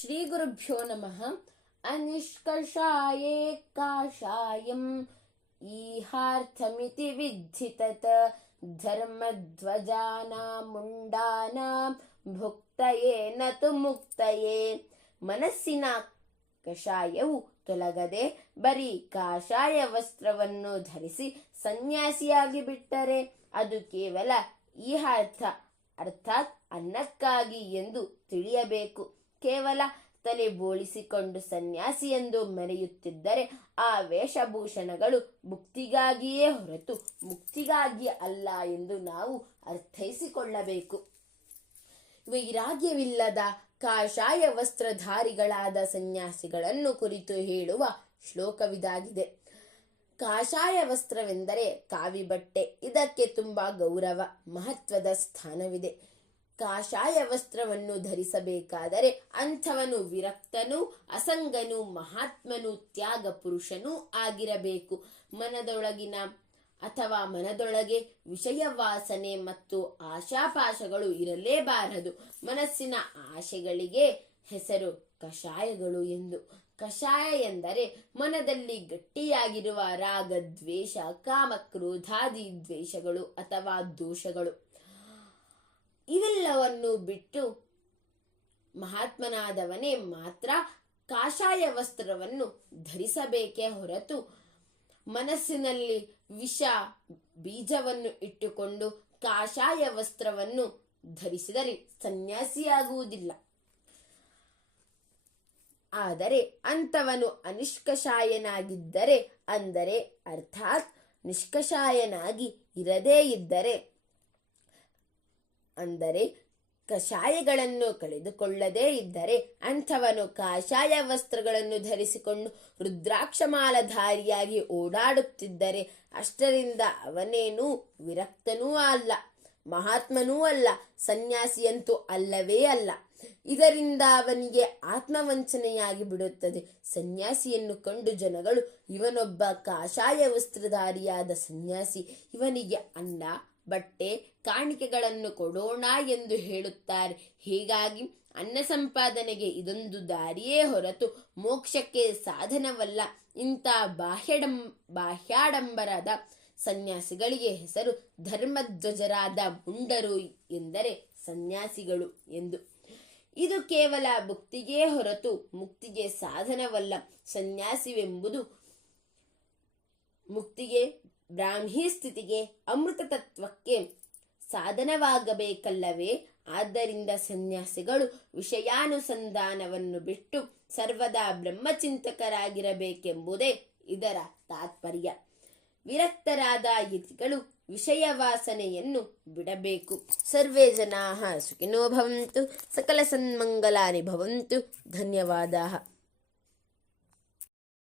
ಶ್ರೀ ಗುರುಭ್ಯೋ ನಮಃ ಅನಿಷ್ಕಷಾಯೇ ಕಾಷಾಯಂ ಈಹಾರ್ಥಮಿತಿ ವಿದ್ಧಿ ತತ್ ಮುಂಡಾನಾ ಮುಂಡಾನಾಂ ಭುಕ್ತಯೇ ನತು ಮುಕ್ತಯೇ ಮನಸ್ಸಿನ ಕಷಾಯವು ತೊಲಗದೆ ಬರೀ ಕಾಷಾಯ ವಸ್ತ್ರವನ್ನು ಧರಿಸಿ ಸನ್ಯಾಸಿಯಾಗಿ ಬಿಟ್ಟರೆ ಅದು ಕೇವಲ ಈಹಾರ್ಥ, ಅರ್ಥಾತ್ ಅನ್ನಕ್ಕಾಗಿ ಎಂದು ತಿಳಿಯಬೇಕು. ಕೇವಲ ತಲೆ ಬೋಳಿಸಿಕೊಂಡು ಸನ್ಯಾಸಿ ಎಂದು ಮೆರೆಯುತ್ತಿದ್ದರೆ ಆ ವೇಷಭೂಷಣಗಳು ಮುಕ್ತಿಗಾಗಿಯೇ ಹೊರತು ಮುಕ್ತಿಗಾಗಿ ಅಲ್ಲ ಎಂದು ನಾವು ಅರ್ಥೈಸಿಕೊಳ್ಳಬೇಕು. ವೈರಾಗ್ಯವಿಲ್ಲದ ಕಾಷಾಯ ವಸ್ತ್ರಧಾರಿಗಳಾದ ಸನ್ಯಾಸಿಗಳನ್ನು ಕುರಿತು ಹೇಳುವ ಶ್ಲೋಕವಿದಾಗಿದೆ. ಕಾಷಾಯ ವಸ್ತ್ರವೆಂದರೆ ಕಾವಿ ಬಟ್ಟೆ ಇದಕ್ಕೆ ತುಂಬಾ ಗೌರವ, ಮಹತ್ವದ ಸ್ಥಾನವಿದೆ. ಕಾಷಾಯ ವಸ್ತ್ರವನ್ನು ಧರಿಸಬೇಕಾದರೆ ಅಂಥವನು ವಿರಕ್ತನೂ, ಅಸಂಗನೂ, ಮಹಾತ್ಮನು, ತ್ಯಾಗ ಪುರುಷನೂ ಆಗಿರಬೇಕು. ಮನದೊಳಗಿನ ಅಥವಾ ಮನದೊಳಗೆ ವಿಷಯ ವಾಸನೆ ಮತ್ತು ಆಶಾಪಾಶಗಳು ಇರಲೇಬಾರದು. ಮನಸ್ಸಿನ ಆಶೆಗಳಿಗೆ ಹೆಸರು ಕಷಾಯಗಳು ಎಂದು. ಕಷಾಯ ಎಂದರೆ ಮನದಲ್ಲಿ ಗಟ್ಟಿಯಾಗಿರುವ ರಾಗ ದ್ವೇಷ, ಕಾಮ, ಕ್ರೋಧಾದಿ ದ್ವೇಷಗಳು ಅಥವಾ ದೋಷಗಳು. ಇವೆಲ್ಲವನ್ನು ಬಿಟ್ಟು ಮಹಾತ್ಮನಾದವನೇ ಮಾತ್ರ ಕಾಷಾಯ ವಸ್ತ್ರವನ್ನು ಧರಿಸಬೇಕೇ ಹೊರತು ಮನಸ್ಸಿನಲ್ಲಿ ವಿಷ ಬೀಜವನ್ನು ಇಟ್ಟುಕೊಂಡು ಕಾಷಾಯ ವಸ್ತ್ರವನ್ನು ಧರಿಸಿದರೆ ಸನ್ಯಾಸಿಯಾಗುವುದಿಲ್ಲ. ಆದರೆ ಅಂಥವನು ಅನಿಷ್ಕಷಾಯನಾಗಿದ್ದರೆ, ಅಂದರೆ ಅರ್ಥಾತ್ ನಿಷ್ಕಷಾಯನಾಗಿ ಇರದೇ ಇದ್ದರೆ, ಅಂದರೆ ಕಷಾಯಗಳನ್ನು ಕಳೆದುಕೊಳ್ಳದೇ ಇದ್ದರೆ ಅಂಥವನು ಕಾಷಾಯ ವಸ್ತ್ರಗಳನ್ನು ಧರಿಸಿಕೊಂಡು ರುದ್ರಾಕ್ಷಮಾಲಧಾರಿಯಾಗಿ ಓಡಾಡುತ್ತಿದ್ದರೆ ಅಷ್ಟರಿಂದ ಅವನೇನೂ ವಿರಕ್ತನೂ ಅಲ್ಲ, ಮಹಾತ್ಮನೂ ಅಲ್ಲ, ಸನ್ಯಾಸಿಯಂತೂ ಅಲ್ಲವೇ ಅಲ್ಲ. ಇದರಿಂದ ಅವನಿಗೆ ಆತ್ಮವಂಚನೆಯಾಗಿ ಬಿಡುತ್ತದೆ. ಸನ್ಯಾಸಿಯನ್ನು ಕಂಡು ಜನಗಳು, ಇವನೊಬ್ಬ ಕಾಷಾಯ ವಸ್ತ್ರಧಾರಿಯಾದ ಸನ್ಯಾಸಿ, ಇವನಿಗೆ ಅನ್ನ ಬಟ್ಟೆ ಕಾಣಿಕೆಗಳನ್ನು ಕೊಡೋಣ ಎಂದು ಹೇಳುತ್ತಾರೆ. ಹೀಗಾಗಿ ಅನ್ನ ಸಂಪಾದನೆಗೆ ಇದೊಂದು ದಾರಿಯೇ ಹೊರತು ಮೋಕ್ಷಕ್ಕೆ ಸಾಧನವಲ್ಲ. ಇಂಥ ಬಾಹ್ಯಡಂ, ಬಾಹ್ಯಾಡಂಬರದ ಸನ್ಯಾಸಿಗಳಿಗೆ ಹೆಸರು ಧರ್ಮಧ್ವಜರಾದ ಮುಂಡರು ಎಂದರೆ ಸನ್ಯಾಸಿಗಳು ಎಂದು. ಇದು ಕೇವಲ ಭುಕ್ತಿಗೆ ಹೊರತು ಮುಕ್ತಿಗೆ ಸಾಧನವಲ್ಲ. ಸನ್ಯಾಸಿವೆಂಬುದು ಮುಕ್ತಿಗೆ ಬ್ರಾಹ್ಮಿ ಸ್ಥಿತಿಗೆ ಅಮೃತ ತತ್ವಕ್ಕೆ ಸಾಧನವಾಗಬೇಕಲ್ಲವೇ? ಆದ್ದರಿಂದ ಸನ್ಯಾಸಿಗಳು ವಿಷಯಾನುಸಂಧಾನವನ್ನು ಬಿಟ್ಟು ಸರ್ವದಾ ಬ್ರಹ್ಮಚಿಂತಕರಾಗಿರಬೇಕೆಂಬುದೇ ಇದರ ತಾತ್ಪರ್ಯ. ವಿರಕ್ತರಾದ ಯತಿಗಳು ವಿಷಯ ವಾಸನೆಯನ್ನು ಬಿಡಬೇಕು. ಸರ್ವೇ ಜನಾ ಸುಖಿನೋ ಭವಂತು, ಸಕಲ ಸನ್ಮಂಗಲಾನಿ ಭವಂತು ಧನ್ಯವಾದ